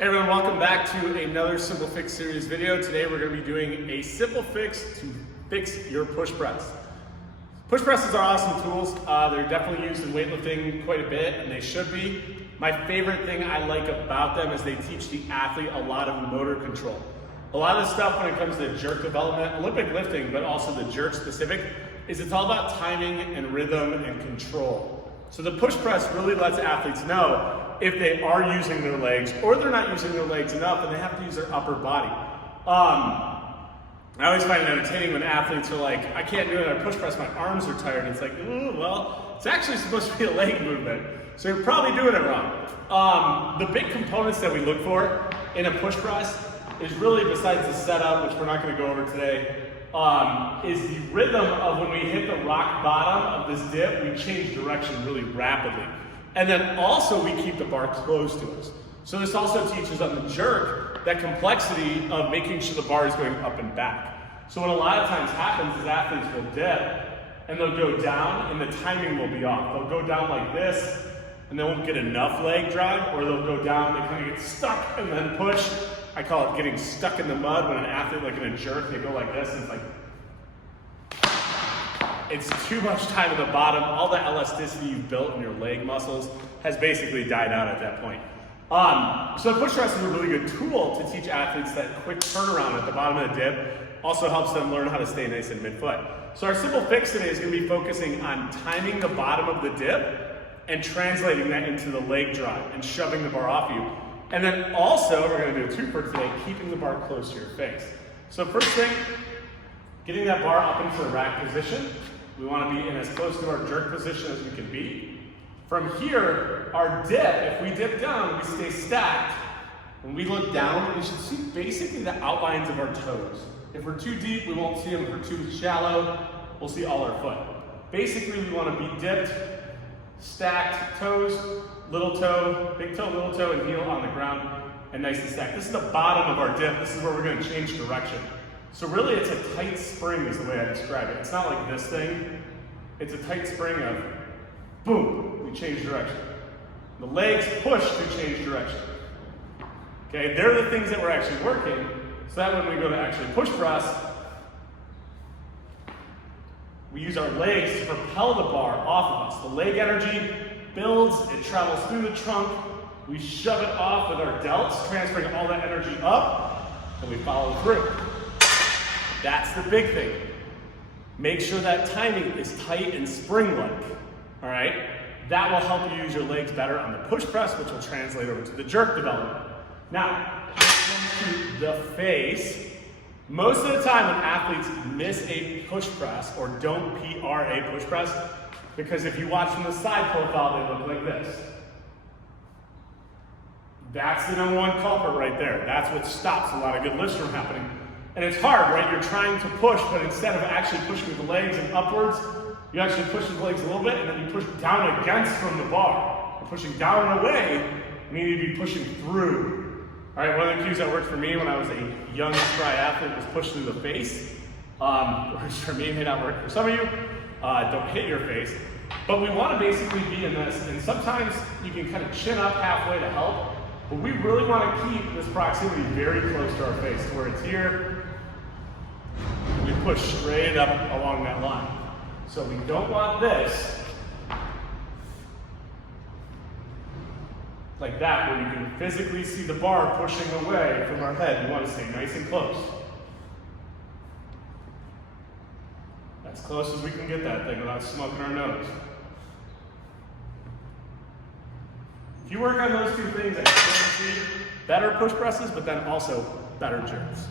Hey everyone, welcome back to another Simple Fix series video. Today we're going to be doing a simple fix to fix your push press. Push presses are awesome tools. They're definitely used in weightlifting quite a bit, and they should be. My favorite thing I like about them is they teach the athlete a lot of motor control. A lot of the stuff when it comes to jerk development, Olympic lifting, but also the jerk specific, is it's all about timing and rhythm and control. So the push press really lets athletes know if they are using their legs or they're not using their legs enough and they have to use their upper body. I always find it entertaining when athletes are like, I can't do it on a push press, my arms are tired. It's like, well, it's actually supposed to be a leg movement, so you're probably doing it wrong. The big components that we look for in a push press is really, besides the setup, which we're not gonna go over today, is the rhythm of when we hit the rock bottom of this dip, we change direction really rapidly. And then also we keep the bar close to us. So this also teaches on the jerk that complexity of making sure the bar is going up and back. So what a lot of times happens is athletes will dip and they'll go down and the timing will be off. They'll go down like this and they won't get enough leg drive, or they'll go down, they kind of get stuck and then push. I call it getting stuck in the mud when an athlete, like in a jerk, they go like this and it's like, it's too much time at the bottom. All the elasticity you've built in your leg muscles has basically died out at that point. So push press is a really good tool to teach athletes that quick turnaround at the bottom of the dip. Also helps them learn how to stay nice in midfoot. So our simple fix today is going to be focusing on timing the bottom of the dip and translating that into the leg drive and shoving the bar off you. And then also, we're going to do a two-for today, keeping the bar close to your face. So first thing, getting that bar up into the rack position. We want to be in as close to our jerk position as we can be. From here, our dip, if we dip down, we stay stacked. When we look down, we should see basically the outlines of our toes. If we're too deep, we won't see them. If we're too shallow, we'll see all our foot. Basically, we want to be dipped, stacked, toes, little toe, big toe, little toe, and heel on the ground, and nice and stacked. This is the bottom of our dip. This is where we're going to change direction. So really, it's a tight spring is the way I describe it. It's not like this thing. It's a tight spring of, boom, we change direction. The legs push to change direction. Okay, they're the things that we're actually working, so that when we go to actually push press, we use our legs to propel the bar off of us. The leg energy builds, it travels through the trunk, we shove it off with our delts, transferring all that energy up, and we follow through. That's the big thing. Make sure that timing is tight and spring-like, all right? That will help you use your legs better on the push press, which will translate over to the jerk development. Now, when it comes to the face, most of the time when athletes miss a push press or don't PR a push press, because if you watch from the side profile, they look like this. That's the number one culprit right there. That's what stops a lot of good lifts from happening. And it's hard, right? You're trying to push, but instead of actually pushing with the legs and upwards, you actually push with the legs a little bit, and then you push down against from the bar. You're pushing down and away, and you need to be pushing through. All right, one of the cues that worked for me when I was a young, spry athlete was push through the face. Which for me may not work for some of you. Don't hit your face. But we want to basically be in this, and sometimes you can kind of chin up halfway to help, but we really want to keep this proximity very close to our face, to where it's here. We push straight up along that line. So we don't want this like that, where you can physically see the bar pushing away from our head. We want to stay nice and close. As close as we can get that thing without smoking our nose. If you work on those two things, I can see better push presses, but then also better jerks.